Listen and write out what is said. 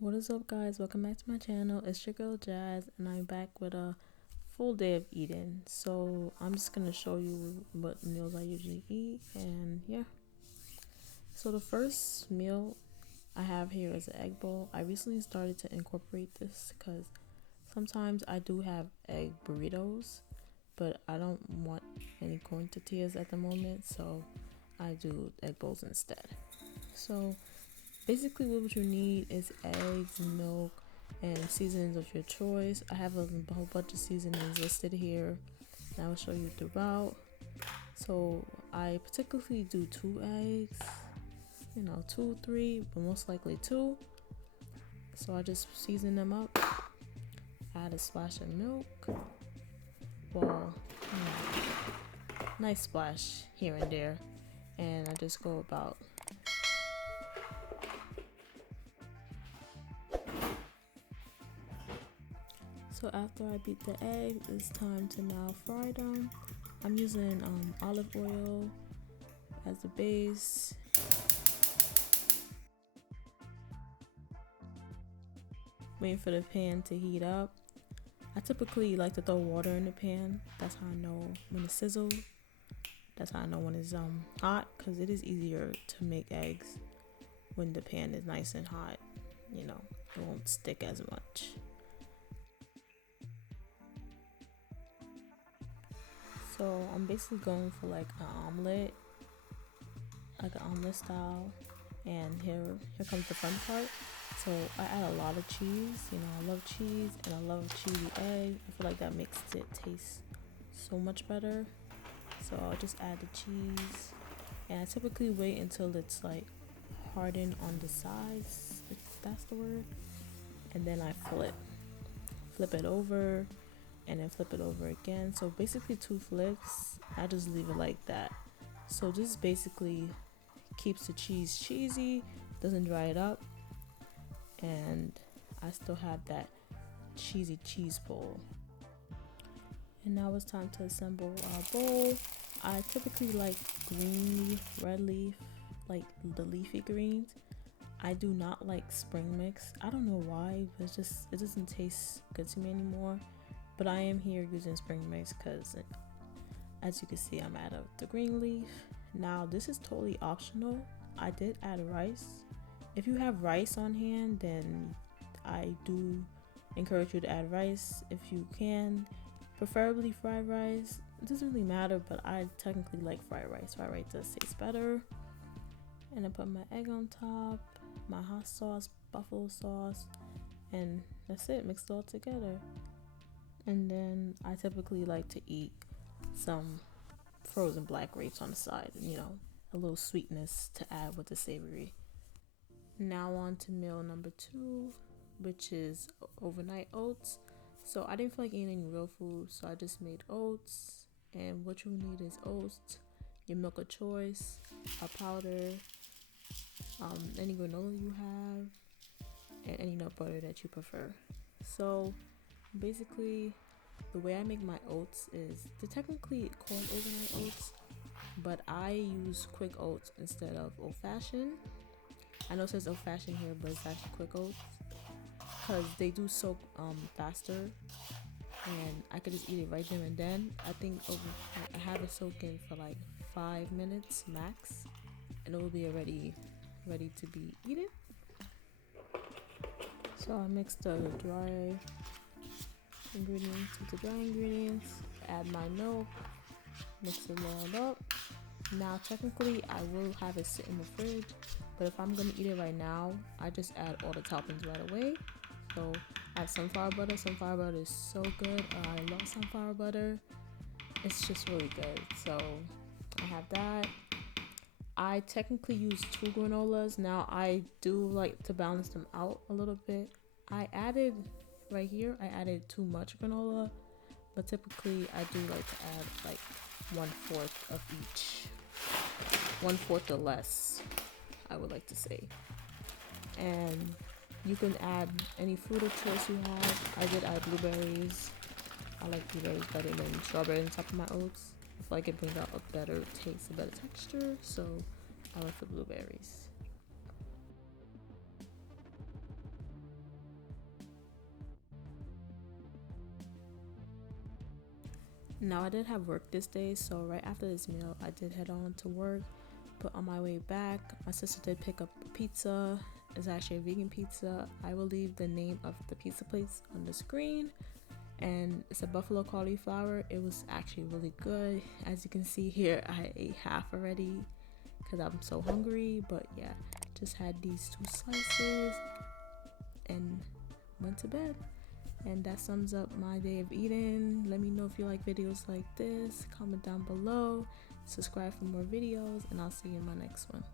What is up, guys? Welcome back to my channel. It's your girl Jazz, and I'm back with a full day of eating. So I'm just gonna show you what meals I usually eat, and yeah. So the first meal I have here is an egg bowl. I recently started to incorporate this because sometimes I do have egg burritos, but I don't want any corn tortillas at the moment, so I do egg bowls instead. So basically, what you need is eggs, milk, and seasonings of your choice. I have a whole bunch of seasonings listed here, and I will show you throughout. So I particularly do 2 eggs, two, three, but most likely two. So I just season them up, add a splash of milk, well, nice splash here and there, and I just go about. So after I beat the egg, it's time to now fry them. I'm using olive oil as the base. Waiting for the pan to heat up. I typically like to throw water in the pan. That's how I know when it's sizzled. That's how I know when it's hot, because it is easier to make eggs when the pan is nice and hot. It won't stick as much. So I'm basically going for like an omelet style. And here comes the fun part. So I add a lot of cheese. I love cheese, and I love cheesy egg. I feel like that makes it taste so much better. So I'll just add the cheese, and I typically wait until it's like hardened on the sides, if that's the word, and then I flip it over, and then flip it over again. So basically 2 flips. I just leave it like that. So this basically keeps the cheese cheesy, doesn't dry it up, and I still have that cheesy cheese bowl. And now it's time to assemble our bowl. I typically like green leaf, red leaf, like the leafy greens. I do not like spring mix. I don't know why, but it doesn't taste good to me anymore. But I am here using spring mix because, as you can see, I'm out of the green leaf. Now this is totally optional. I did add rice. If you have rice on hand, then I do encourage you to add rice if you can, preferably fried rice. It doesn't really matter, but I technically like fried rice. Fried rice does taste better. And I put my egg on top, my hot sauce, buffalo sauce, and that's it. Mix it all together. And then I typically like to eat some frozen black grapes on the side, a little sweetness to add with the savory. Now on to meal number 2, which is overnight oats. So I didn't feel like eating any real food, so I just made oats. And what you need is oats, your milk of choice, a powder, any granola you have, and any nut butter that you prefer. So basically, the way I make my oats is they're technically called overnight oats, but I use quick oats instead of old fashioned. I know it says old fashioned here, but it's actually quick oats because they do soak faster, and I could just eat it right there and then. I have it soaking for like 5 minutes max, and it will be already ready to be eaten. So I mix the dry ingredients with the dry ingredients, add my milk, mix it all up. Now technically I will have it sit in the fridge, but if I'm gonna eat it right now, I just add all the toppings right away. So I have sunflower butter. Sunflower butter is so good. I love sunflower butter. It's just really good. So I have that. I technically use 2 granolas. Now I do like to balance them out a little bit. I added too much granola, but typically I do like to add like 1/4 of each. 1/4 or less, I would like to say. And you can add any fruit of choice you have. I did add blueberries. I like blueberries better than strawberry on top of my oats. I feel like it brings out a better taste, a better texture, so I went for blueberries. Now I did have work this day, so right after this meal I did head on to work. But on my way back, my sister did pick up pizza. It's actually a vegan pizza. I will leave the name of the pizza place on the screen. And it's a buffalo cauliflower. It was actually really good. As you can see here, I ate half already because I'm so hungry. But yeah, just had these 2 slices and went to bed. And that sums up my day of eating. Let me know if you like videos like this. Comment down below. Subscribe for more videos, and I'll see you in my next one.